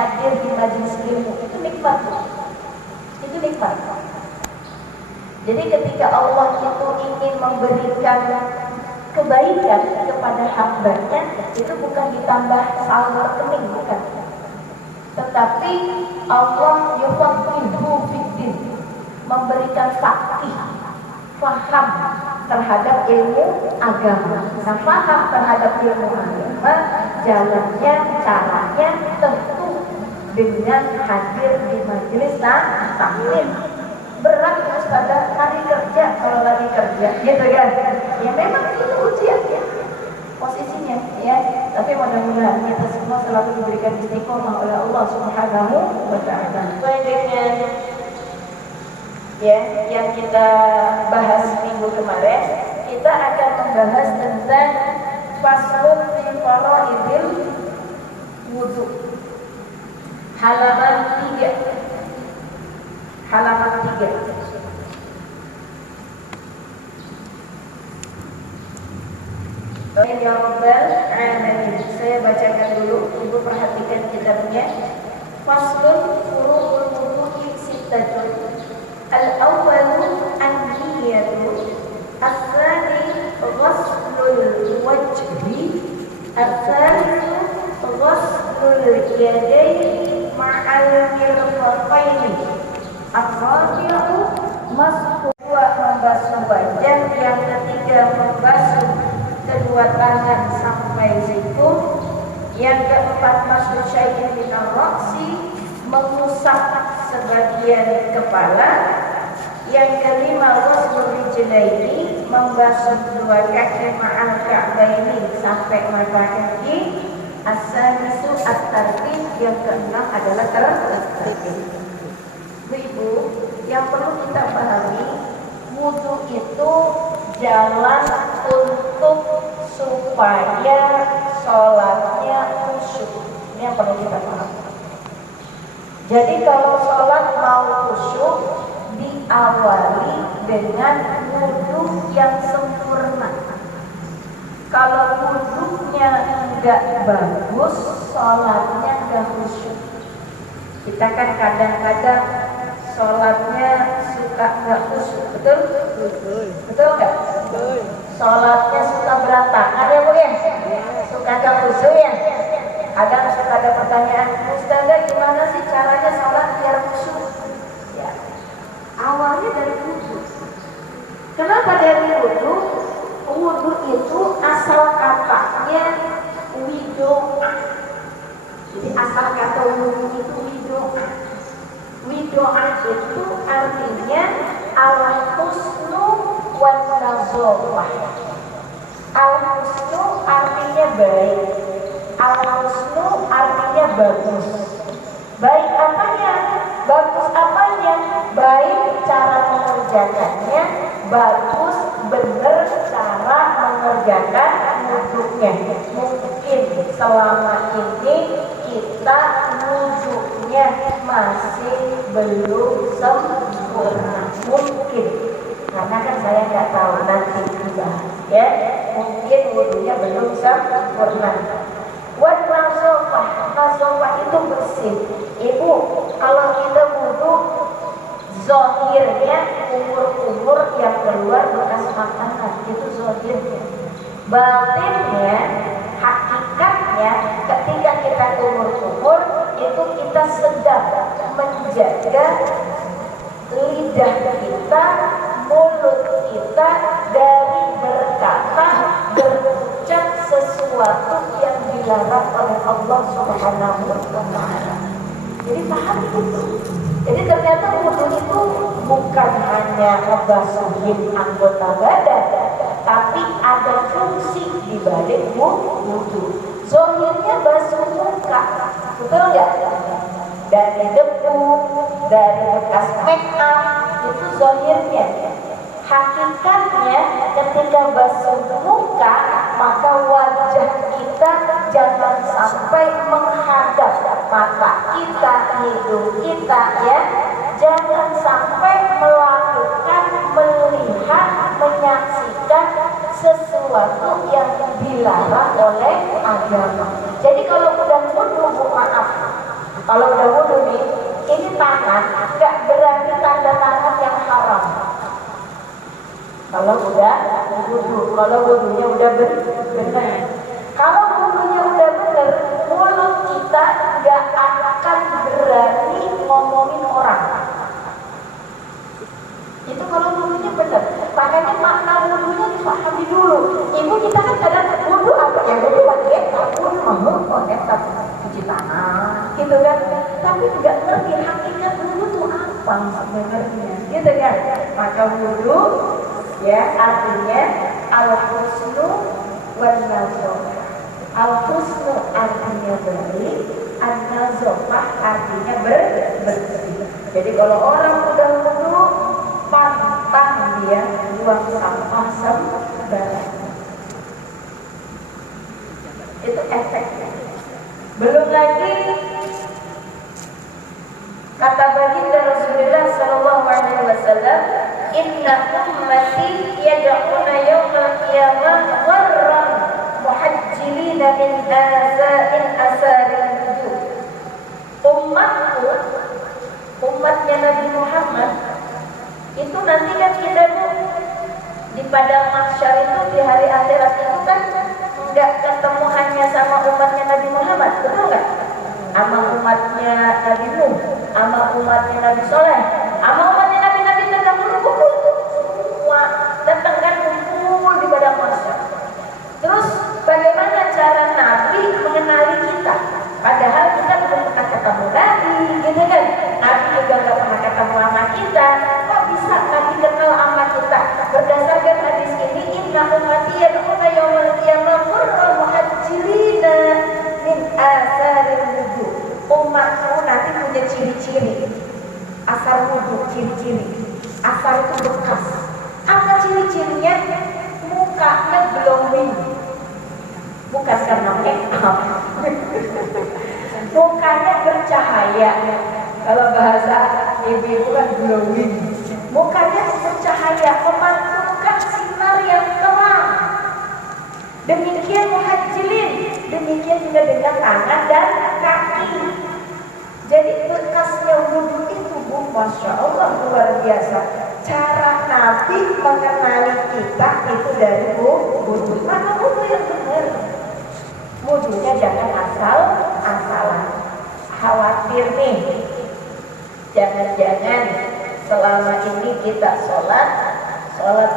hadir di majelis ilmu itu nikmat. Itu nikmat. Jadi ketika Allah itu ingin memberikan kebaikan kepada hambanya, itu bukan ditambah saldo rekening, bukan. Tetapi Allah yufaqihu fiddin, memberikan fakih, faham terhadap ilmu agama. Nah, faham terhadap ilmu agama, jalannya, caranya tentu dengan hadir di majelis taklim. Berat terus pada hari kerja, kalau lagi kerja, gitu kan? Ya memang itu ujian ya, posisinya ya. Tapi mudah-mudahan kita semua selalu diberikan istiqomah oleh Allah Subhanahu wa Ta'ala. Dengan ya yang kita bahas minggu kemarin, kita akan membahas tentang faslun fi faraidil wudu, halaman 3. Halaman 3. Ya Rabbal Alamin. Saya bacakan dulu, Ibu perhatikan kitabnya. Faslun furu'ul wudu'i sittatun. Al-awwalu an-niyyatu, ats-tsani ghaslul wajhi, ats-tsalitsu ghaslul yadaini ma'al mirfaqaini, ats-tsali'u mashu membasuh wajah, yang ketiga membasuh kedua tangan sampai siku, yang keempat mashu syai'in minal ra'si, mengusap sebagian kepala, yang kelima ghuslul rijlaini, membasuh dua kaki ma'al ka'baini sampai mata kaki, as-sadisu at-tartib, yang keenam adalah tertib. Ibu, yang perlu kita pahami, wudu itu jalan untuk supaya sholatnya khusyuk. Ini yang perlu kita pahami. Jadi kalau sholat mau khusyuk, diawali dengan wudu yang sempurna. Kalau wudunya enggak bagus, sholatnya enggak khusyuk. Kita kan kadang-kadang sholatnya suka nggak khusyuk, betul? Betul nggak? Sholatnya suka berantakan ya Bu ya? Suka nggak khusyuk ya? Kadang suka ada pertanyaan, Ustazah gimana sih caranya sholat biar khusyuk? Ya, awalnya dari wudu. Kenapa dari wudu? Wudu itu asal katanya widoa. Jadi asal kata wudu itu widoa. Widoa itu artinya al-husnu wan nazofah. Al-husnu artinya baik, al-husnu artinya bagus. Baik apanya? Bagus apanya? Baik cara mengerjakannya, bagus benar cara mengerjakan wudhunya. Mungkin selama ini kita wudhunya masih belum sempurna, mungkin karena kan saya nggak tahu nanti juga ya, mungkin wudhunya belum sempurna. Wan nazofah itu bersih. Ibu, kalau kita wudhu zahirnya kumur-kumur yang keluar bekas makanan, itu zahirnya. Batinnya, hakikatnya ketika kita kumur-kumur itu kita sedang menjaga lidah kita, mulut kita dari berkata, berucap sesuatu yang dilarang oleh Allah Subhanahu wa Ta'ala. Jadi paham itu. Jadi ternyata wudu itu bukan hanya ngebasuhin anggota badan, tapi ada fungsi di balik wudu. Zahirnya basuh muka, betul nggak? Dari debu, dari bekas make up, itu zahirnya. Hakikatnya ketika basuh muka, maka wajah kita jangan sampai menghadap mata kita, hidung kita ya. Jangan sampai melakukan, melihat, menyaksikan sesuatu yang dilarang oleh agama. Jadi kalau udah wudu, maaf, Kalau udah wudhu nih, ini tangan nggak berarti tanda tangan yang haram. Kalau udah wudhu, kalau wudhunya udah benar. Kalau wudhunya udah benar, mulut kita nggak akan berani ngomongin orang. Itu kalau wudhunya benar. Makanya makna wudhunya dipahami dulu. Ibu kita kan kadang wudhu apa ya? Wudhu pakai sabun, cuci tangan, gitu kan? Tapi nggak ngerti hakikat wudhu itu apa sebenarnya, gitu kan? Maka wudhu ya artinya al-husnu wan nazofah. Al-husnu artinya bersih, an-nazofah artinya bersih. Jadi kalau orang udah wudhu, pantang dia buang sampah sembarangan. Itu efeknya. Belum lagi kata baginda Rasulullah sallallahu alaihi wasallam, inna ummati yad'una yawmal qiyamah gharran muhajjilina min asaril wujuh. Umatku, umatnya Nabi Muhammad itu nanti kan kita di padang mahsyar itu, di hari akhirat itu kan nggak ketemu hanya sama umatnya Nabi Muhammad, betul nggak? Sama umatnya Nabi Nuh, sama umatnya Nabi Soleh, sama umatnya Nabi terdahulu, kumpul semua datang kan, kumpul di padang mahsyar. Terus bagaimana cara Nabi mengenali kita? Padahal kita belum pernah ketemu Nabi, gitu kan? Nabi juga nggak pernah ketemu sama kita. Kok bisa Nabi kenal sama kita? Berdasarkan hadis ini, inna ummati yad'una yawmal qiyamah ghurran muhajjilina min asaril wudu. Umatku nanti punya ciri-ciri. Asar wudu, ciri-ciri. Asar itu bekas. Apa ciri-cirinya? Mukanya glowing. Bukan karena make up. Mukanya bercahaya. Kalau bahasa ibu kan glowing. Mukanya bercahaya, memantulkan sinar yang terang. Demikian muhajjilin, demikian juga dengan tangan dan kaki. Jadi bekasnya wudhu itu, Masya Allah, luar biasa. Cara Nabi mengenali kita itu dari wudhu. Mana wudhu yang benar? Wudhunya jangan asal-asalan. Khawatir nih, jangan-jangan selama ini kita sholat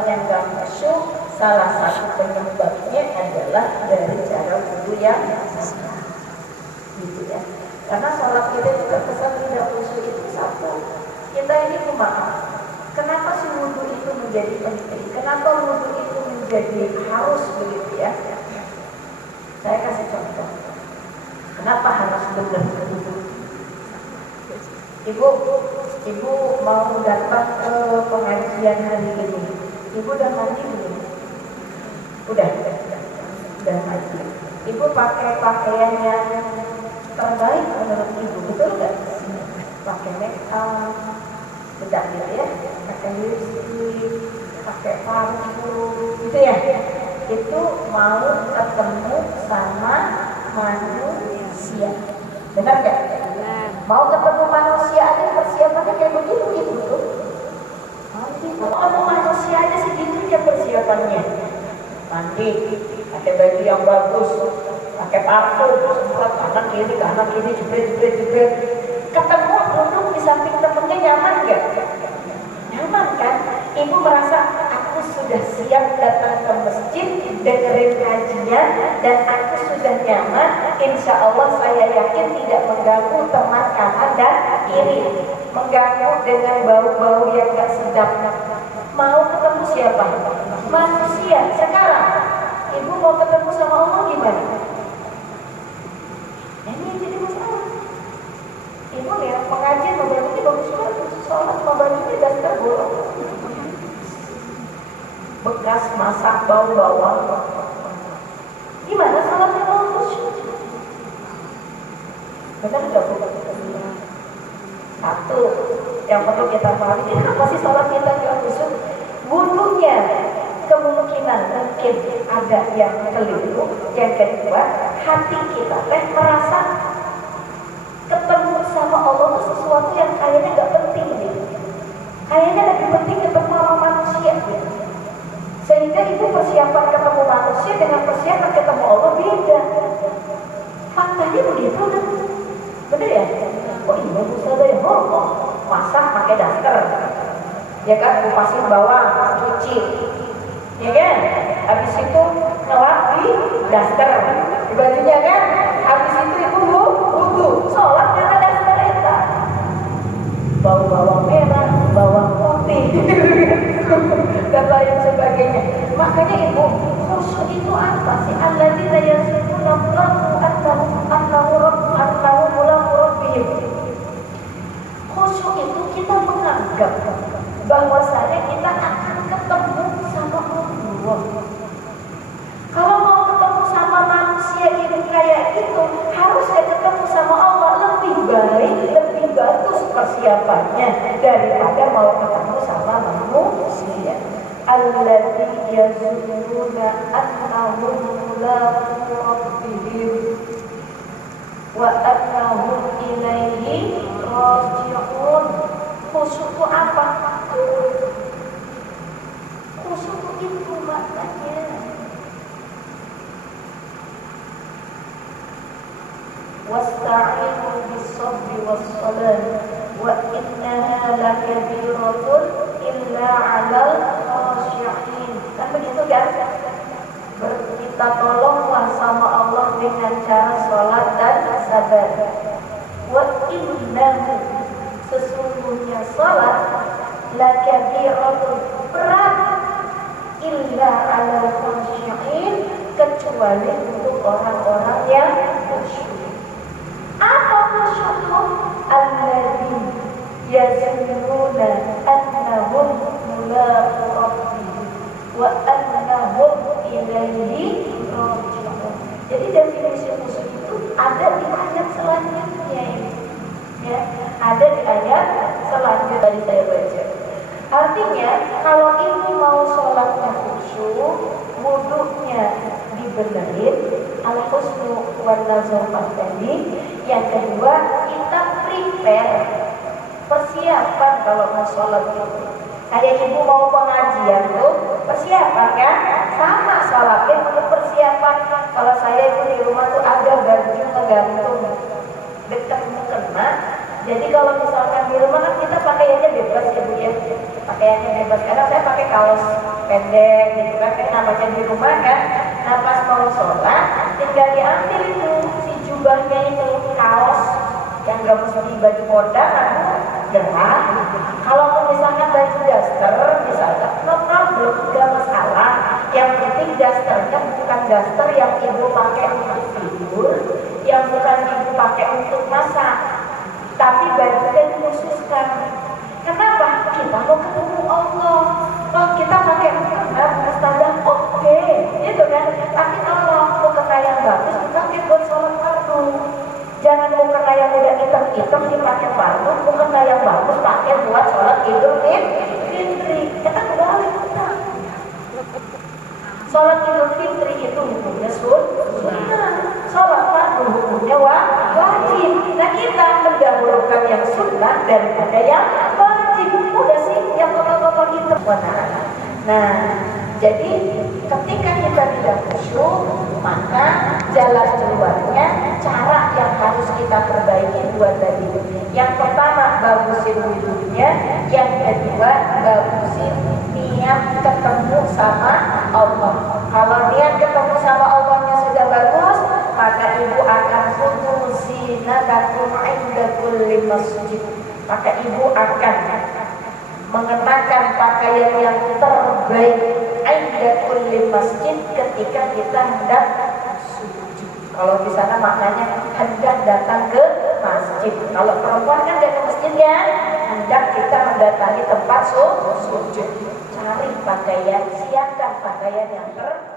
yang gak khusyuk, salah satu penyebabnya adalah dari cara wudhu yang salah, gitu ya. Karena sholat kita itu terkesan tidak khusyuk itu satu. Kita ini pemaaf. Kenapa si wudhu itu menjadi penting? Kenapa wudhu itu menjadi harus begitu ya? Saya kasih contoh. Kenapa harus benar wudhu? Ibu mau datang ke pengajian hari ini. Ibu udah mandi belum? Udah mandi. Ibu pakai pakaian yang terbaik menurut ibu, betul nggak? Pakai make up, bedak ya, pakai lipstick, pakai parfum, gitu ya. Itu mau ketemu sama manusia, benar nggak? Mau ketemu manusia aja persiapannya kayak begitu gitu tuh. Nanti kalau ketemu manusia aja segitunya persiapannya. Mandi, pakai baju yang bagus, pakai parfum, semprot kanan kiri, jebret. Ketemu duduk di samping temennya, nyaman nggak? Nyaman kan? Ibu merasa aku sudah siap datang ke masjid, dengerin kajian, dan aku sudah nyaman. Insya Allah saya yakin tidak mengganggu teman kanan dan kiri, mengganggu dengan bau-bau yang gak sedap. Mau ketemu siapa? Manusia. Sekarang ibu mau ketemu sama Allah gimana? Ini yang jadi masalah. Ibu ya pengajian bajunya bagus banget, sholat bajunya dasar bolong, bekas masak bau-bauan. Gimana sholatnya mau khusyuk? Benar nggak Bu? Satu yang perlu kita pahami, kenapa sih sholat kita nggak khusyuk? Wudhunya kemungkinan mungkin ada yang keliru. Yang kedua, hati kita merasa ketemu sama Allah itu sesuatu yang kayaknya gak penting gitu. Kayaknya lebih penting ketemu sama manusia gitu. Sehingga ibu persiapan ketemu manusia dengan persiapan ketemu Allah beda. Faktanya begitu kan? Bener ya? Oh iya, Ustazah ya, masak pakai daster, ya kan, kupasin bawang, cuci, ya kan? Habis itu ngelap di daster, di bajunya kan? Habis itu ibu wudu, sholat karena daster itu. Bau bawang merah, bawang putih, dan lain sebagainya. Makanya ibu, khusyuk itu apa sih? Alladzina yazununa annahu mulaqu rabbihim. Khusyuk itu kita menganggap bahwasanya kita akan ketemu sama Allah. Kalau mau ketemu sama manusia hidup kayak itu, harusnya ketemu sama Allah lebih baik, lebih bagus persiapannya daripada mau ketemu sama manusia. Alladzina yazununa annahum mulaqu rabbihim wa annahum ilaihi raji'un. Khusyuk itu apa? Khusyuk itu maknanya wasta'inu bis-sabri was-salat wa innaha lakabiratun illa 'alal khashi'in. Kan begitu kan? Kita tolonglah sama Allah dengan cara sholat dan sabar. Wa innahu, sesungguhnya sholat, lakabiratun, berat, illa 'alal khashi'in, kecuali untuk orang-orang yang khusyuk. Apa khusyuk? Alladzi yazununa annahum mulaqu rabbihim wa annahum ilaihi raji'un. Jadi definisi khusyuk itu ada di ayat selanjutnya, ya, ada di ayat selanjutnya tadi saya baca. Artinya kalau ini mau sholatnya khusyuk, wudunya dibenerin, al-husnu wal nazar tadi. Yang kedua, kita prepare, persiapan kalau mau sholat itu. Kayak ibu mau pengajian tuh, persiapan kan? Sama sholatnya untuk persiapan. Kalau saya itu di rumah tuh ada baju ngegantung dekat mukena. Jadi kalau misalkan di rumah kan kita pakaiannya bebas ya Bu ya, pakaiannya bebas. Karena saya pakai kaos pendek gitu kan, kayak namanya di rumah kan. Nah pas mau sholat, tinggal diambil itu si jubahnya itu, kaos yang gak mesti baju kodang atau gerah. Kalau misalkan baju daster, misalkan no problem, gak masalah. Yang penting dasternya bukan daster yang ibu pakai untuk tidur, yang bukan ibu pakai untuk masak, tapi bajunya dikhususkan. Kenapa? Kita mau ketemu Allah. Oh kita pakai mukena, standar oke, gitu kan? Tapi kalau mukena yang bagus dipakai buat sholat fardu. Jangan mukena yang udah hitam-hitam dipakai fardu, mukena yang bagus pakai buat sholat Idul Fitri. Kita kebalik. Sholat Idul Fitri itu hukumnya sunnah, sholat fardu hukumnya wajib. Nah kita mendahulukan yang sunnah daripada yang wajib. Udah sih yang kotor-kotor itu. Nah jadi ketika kita tidak khusyuk, maka jalan keluarnya, cara yang harus kita perbaiki dua tadi. Yang pertama, bagusin wudhunya. Yang kedua, bagusin niat ketemu sama Allah. Kalau niat ketemu sama Allahnya sudah bagus, maka ibu akan zinatakum inda kulli masjid. Maka ibu akan mengenakan pakaian yang terbaik inda kulli masjid ketika kita hendak sujud. Kalau di sana maknanya hendak datang ke masjid. Kalau perempuan kan datang ke masjid ya, hendak kita mendatangi tempat sujud. Cari pakaian, siapkan pakaian yang terbaik.